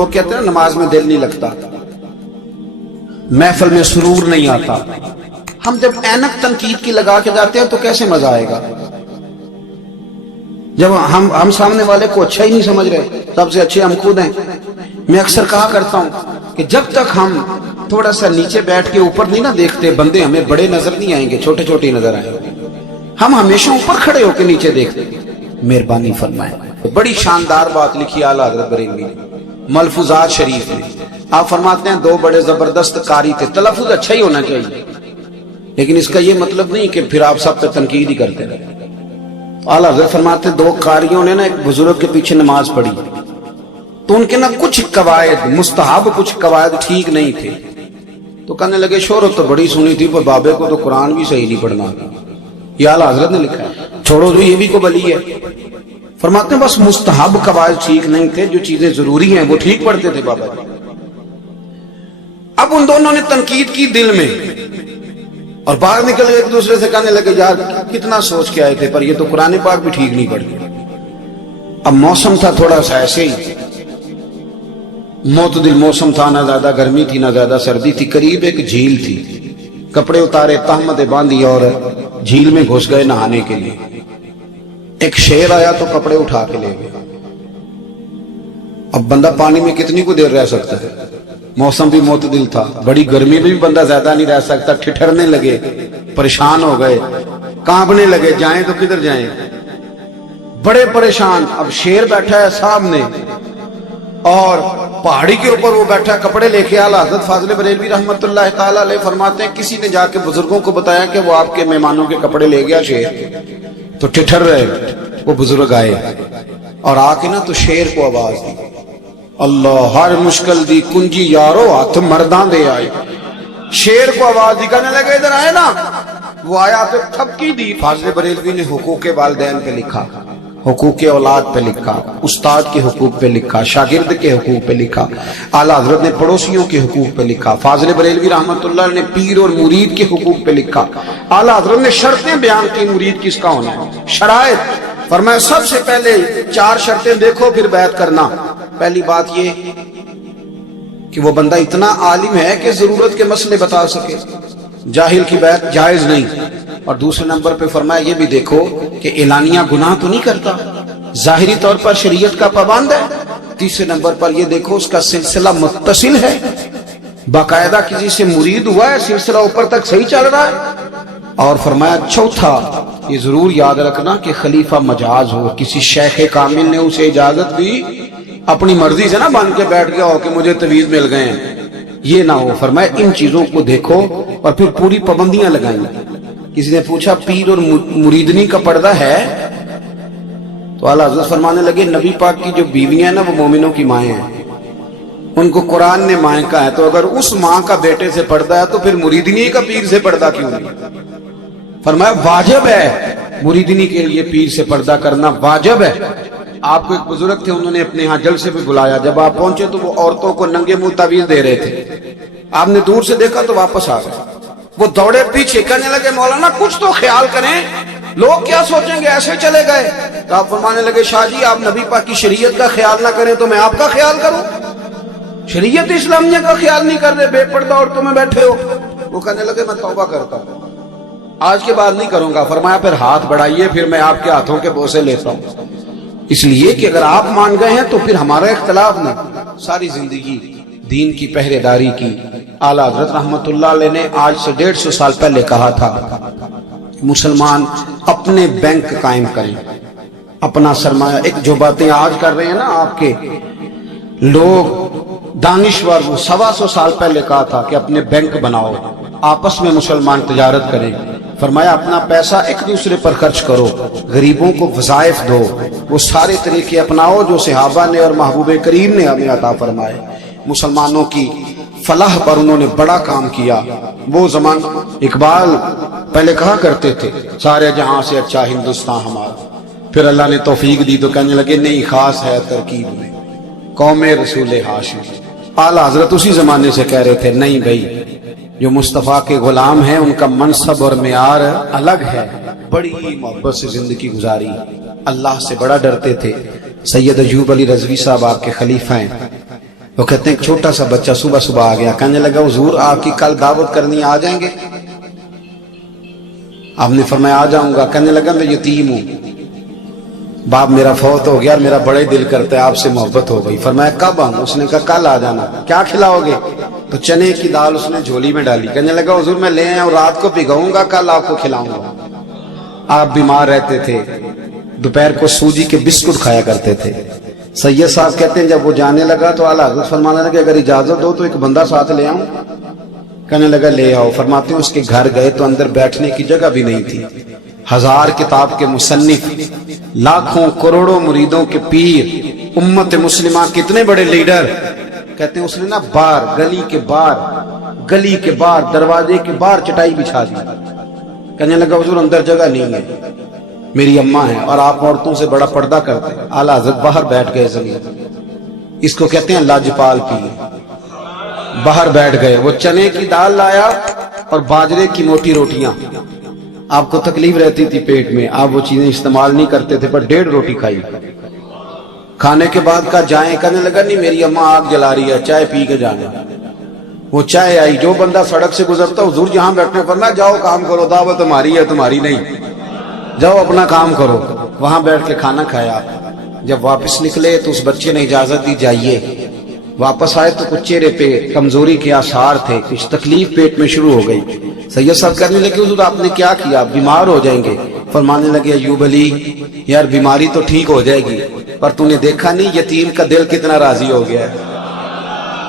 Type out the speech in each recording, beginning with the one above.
لوگ کہتے ہیں نماز میں دل نہیں لگتا، محفل میں سرور نہیں آتا. ہم جب اینک تنقید کی لگا کے جاتے ہیں تو کیسے مزہ آئے گا؟ جب ہم سامنے والے کو اچھا ہی نہیں سمجھ رہے، سب سے اچھے ہم خود ہیں. میں اکثر کہا کرتا ہوں کہ جب تک ہم تھوڑا سا نیچے بیٹھ کے اوپر نہیں نہ دیکھتے، بندے ہمیں بڑے نظر نہیں آئیں گے، چھوٹے چھوٹے نظر آئیں گے. ہم ہمیشہ اوپر کھڑے ہو کے نیچے دیکھتے. مہربانی فرمائیں. بڑی شاندار بات لکھی اعلیٰ حضرت بریلوی نے ملفوظات شریف میں. آپ فرماتے ہیں دو بڑے زبردست قاری تھے. تلفظ اچھا ہی ہونا چاہیے، لیکن اس کا یہ مطلب نہیں کہ پھر آپ سب پہ تنقید ہی کرتے رہے. اعلیٰ حضرت فرماتے ہیں دو قاریوں نے نا ایک بزرگ کے پیچھے نماز پڑھی تو ان کے نا کچھ قواعد مستحب، کچھ قواعد ٹھیک نہیں تھے. تو کہنے لگے شہرت تو بڑی سنی تھی پر بابے کو تو قرآن بھی صحیح نہیں پڑھنا. یہ اعلیٰ حضرت نے لکھا ہے. چھوڑو جو یہ بھی کو بلی ہے. فرماتے ہیں بس مستحب قواعد ٹھیک نہیں تھے، جو چیزیں ضروری ہیں وہ ٹھیک پڑھتے تھے بابا. اب ان دونوں نے تنقید کی دل میں اور باہر نکل گئے ایک دوسرے سے کہنے لگے یار کتنا سوچ کے آئے تھے پر یہ تو قرآن پاک بھی ٹھیک نہیں پڑھتے. اب موسم تھا تھوڑا سا ایسے ہی معتدل موسم تھا، نہ زیادہ گرمی تھی نہ زیادہ سردی تھی. قریب ایک جھیل تھی. کپڑے اتارے، تہمتیں باندھی اور جھیل میں گھس گئے نہانے کے لیے. ایک شیر آیا تو کپڑے اٹھا کے لے گیا. اب بندہ پانی میں کتنی کو دیر رہ سکتا ہے؟ موسم بھی معتدل تھا، بڑی گرمی میں بھی بندہ زیادہ نہیں رہ سکتا. ٹھٹھرنے لگے، پریشان ہو گئے، کانپنے لگے، جائیں تو کدھر جائیں، بڑے پریشان. اب شیر بیٹھا ہے سامنے اور پہاڑی کے اوپر وہ بیٹھا، کپڑے لے کے. اعلیٰ حضرت فاضل بریلوی رحمت اللہ تعالی علیہ فرماتے ہیں کسی نے جا کے بزرگوں کو بتایا کہ وہ آپ کے مہمانوں کے کپڑے لے گیا شیر. تو ٹھٹھر رہے. وہ بزرگ آئے اور آ کے نا تو شیر کو آواز دی، اللہ ہر مشکل دی کنجی یارو ہاتھ مردان دے آئے. شیر کو آواز دی، کہنے لگے ادھر آئے نا. وہ آیا تو تھپکی دی. فاضل بریلوی نے حقوق والدین پہ لکھا، حقوق اولاد پہ لکھا، استاد کے حقوق پہ لکھا، شاگرد کے حقوق پہ لکھا. اعلیٰ حضرت نے پڑوسیوں کے حقوق پہ لکھا. فاضل بریلوی رحمت اللہ نے پیر اور مرید کے حقوق پہ لکھا. اعلیٰ حضرت نے شرطیں بیان کی مرید کس کا ہونا ہے، شرائط. فرمایا سب سے پہلے 4 شرطیں دیکھو پھر بیعت کرنا. پہلی بات یہ کہ وہ بندہ اتنا عالم ہے کہ ضرورت کے مسئلے بتا سکے، جاہل کی بیعت جائز نہیں. اور دوسرے نمبر پہ فرمایا یہ بھی دیکھو کہ اعلانیہ گناہ تو نہیں کرتا، ظاہری طور پر شریعت کا پابند ہے. تیسرے نمبر پر یہ دیکھو اس کا سلسلہ متصل ہے، باقاعدہ کسی سے مرید ہوا ہے، سلسلہ اوپر تک صحیح چل رہا ہے. اور فرمایا چوتھا یہ ضرور یاد رکھنا کہ خلیفہ مجاز ہو، کسی شیخ کامل نے اسے اجازت دی اپنی مرضی سے نہ بن کے بیٹھ گیا ہو کہ مجھے تویز مل گئے ہیں، یہ نہ ہو. فرمایا ان چیزوں کو دیکھو اور پھر پوری پابندیاں لگائیں. کسی نے پوچھا پیر اور مریدنی کا پردہ ہے؟ تو اعلیٰ حضرت فرمانے لگے نبی پاک کی جو بیویاں ہیں نا وہ مومنوں کی مائیں ہیں، ان کو قرآن نے مائیں کہا ہے. تو اگر اس ماں کا بیٹے سے پردہ ہے تو پھر مریدنی کا پیر سے پردہ کیوں نہیں؟ فرمایا واجب ہے مریدنی کے لیے پیر سے پردہ کرنا، واجب ہے. آپ کو ایک بزرگ تھے، انہوں نے اپنے ہاں جلسے پہ بلایا. جب آپ پہنچے تو وہ عورتوں کو ننگے منہ تعویذ دے رہے تھے. آپ نے دور سے دیکھا تو واپس آ گئے. وہ دوڑے پیچھے، کہنے لگے مولانا کچھ تو خیال کریں، لوگ کیا سوچیں گے، ایسے چلے گئے. تو آپ فرمانے لگے شاہ جی آپ نبی پاک کی شریعت کا خیال نہ کریں تو میں آپ کا خیال کروں؟ شریعت اسلامیہ کا خیال نہیں کر رہے، بے پردہ عورتوں میں بیٹھے ہو. وہ کہنے لگے میں توبہ کرتا ہوں، آج کے بعد نہیں کروں گا. فرمایا پھر ہاتھ بڑھائیے، پھر میں آپ کے ہاتھوں کے بوسے لیتا ہوں. اس لیے کہ اگر آپ مان گئے ہیں تو پھر ہمارا اختلاف نہیں. ساری زندگی دین کی پہرے داری کی. اعلیٰ حضرت رحمت اللہ علیہ نے آج سے 150 سال پہلے کہا تھا مسلمان اپنے بینک قائم کریں، اپنا سرمایہ. ایک جو باتیں آج کر رہے ہیں نا آپ کے لوگ دانشور، وہ 125 سال پہلے کہا تھا کہ اپنے بینک بناؤ، آپس میں مسلمان تجارت کریں. فرمایا اپنا پیسہ ایک دوسرے پر خرچ کرو، غریبوں کو وظائف دو، وہ سارے طریقے اپناؤ جو صحابہ نے اور محبوب کریم نے ہمیں عطا فرمائے. مسلمانوں کی فلاح پر انہوں نے بڑا کام کیا. وہ زمان اقبال پہلے کہا کرتے تھے سارے جہاں سے اچھا ہندوستان ہمارا. پھر اللہ نے توفیق دی تو کہنے لگے نہیں خاص ہے ترکیب میں قوم رسول ہاشم. اعلیٰ حضرت اسی زمانے سے کہہ رہے تھے نہیں بھائی جو مصطفیٰ کے غلام ہیں ان کا منصب اور معیار الگ ہے. بڑی محبت سے زندگی گزاری، اللہ سے بڑا ڈرتے تھے. سید ایوب علی رضوی صاحب آپ کے خلیفہ ہیں. وہ کہتے ہیں ایک چھوٹا سا بچہ صبح صبح آ گیا، کہنے لگا حضور آپ کی کل دعوت کرنی آ جائیں گے؟ آپ نے فرمایا آ جاؤں گا۔ کہنے لگا میں یتیم ہوں، باپ میرا فوت ہو گیا اور میرا بڑے دل کرتا ہے آپ سے محبت ہو گئی۔ فرمایا کب آؤں؟ اس نے کہا کل آ جانا۔ کیا کھلاؤ گے؟ تو چنے کی دال اس نے جھولی میں ڈالی۔ کہنے لگا حضور میں لے آیا ہوں، رات کو بھگاؤں گا، کل آپ کو کھلاؤں گا۔ آپ بیمار رہتے تھے، دوپہر کو سوجی کے بسکٹ کھایا کرتے تھے۔ سید صاحب کہتے ہیں جب وہ جانے لگا تو اعلیٰ حضرت فرمانے لگے اگر اجازت دو تو ایک بندہ ساتھ لے آؤں؟ کہنے لگا لے آؤ۔ فرماتے ہیں اس کے گھر گئے تو اندر بیٹھنے کی جگہ بھی نہیں تھی۔ 1000 کتاب کے مصنف، لاکھوں کروڑوں مریدوں کے پیر، امت مسلمہ کتنے بڑے لیڈر، کہتے ہیں اس نے نا باہر گلی کے باہر دروازے کے باہر چٹائی بچھا دی۔ کہنے لگا حضور اندر جگہ نہیں ہے، میری اماں ہے اور آپ عورتوں سے بڑا پردہ کرتے ہیں۔ اعلیٰ حضرت باہر بیٹھ گئے زمین، اس کو کہتے ہیں لاجپال پیر۔ باہر بیٹھ گئے، وہ چنے کی دال لایا اور باجرے کی موٹی روٹیاں۔ آپ کو تکلیف رہتی تھی پیٹ میں، آپ وہ چیزیں استعمال نہیں کرتے تھے، پر 1.5 روٹی کھائی۔ کھانے کے بعد کا جائیں؟ کہنے لگا نہیں میری اماں آگ جلا رہی ہے، چائے پی کے جانا۔ وہ چائے آئی، جو بندہ سڑک سے گزرتا حضور جہاں بیٹھنے فرمایا جاؤ کام کرو، دعوت ہماری ہے تمہاری نہیں، جاؤ اپنا کام کرو۔ وہاں بیٹھ کے کھانا کھایا۔ جب واپس نکلے تو اس بچے نے اجازت دی جائیے۔ واپس آئے تو کچھ چہرے پہ کمزوری کے آثار تھے، کچھ تکلیف پیٹ میں شروع ہو گئی۔ سید صاحب کہنے لگے حضور آپ نے کیا کیا؟ بیمار ہو جائیں گے۔ فرمانے لگے ایوب علی یار بیماری تو ٹھیک ہو جائے گی، پر تو نے دیکھا نہیں یتیم کا دل کتنا راضی ہو گیا ہے،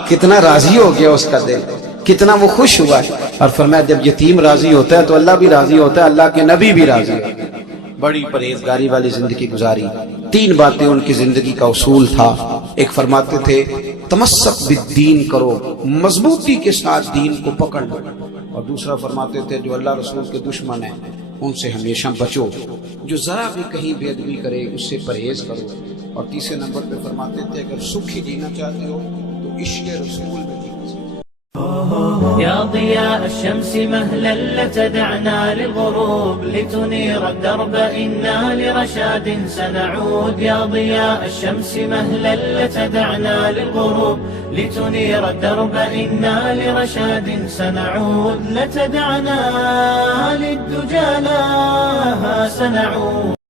کتنا راضی ہو گیا اس کا دل، کتنا وہ خوش ہوا ہے۔ اور فرمایا جب یتیم راضی ہوتا ہے تو اللہ بھی راضی ہوتا ہے، اللہ کے نبی بھی راضی ہوتا ہے۔ بڑی پرہیزگاری والی زندگی گزاری۔ 3 باتیں ان کی زندگی کا اصول تھا۔ ایک فرماتے تھے تمسک بالدین کرو، مضبوطی کے ساتھ دین کو پکڑ لو، اور دوسرا فرماتے تھے جو اللہ رسول کے دشمن ہیں ان سے ہمیشہ بچو، جو ذرا بھی کہیں بے ادبی کرے اس سے پرہیز کرو، اور تیسرے نمبر پہ فرماتے تھے اگر سکھ ہی جینا چاہتے ہو تو عشق رسول میں جینا چاہتے ہو۔ يا ضياء الشمس مهلا لتدعنا للغروب لتنير الدرب إنا لرشاد سنعود. يا ضياء الشمس مهلا لتدعنا للغروب لتنير الدرب إنا لرشاد سنعود. لتدعنا للدجى لها سنعود.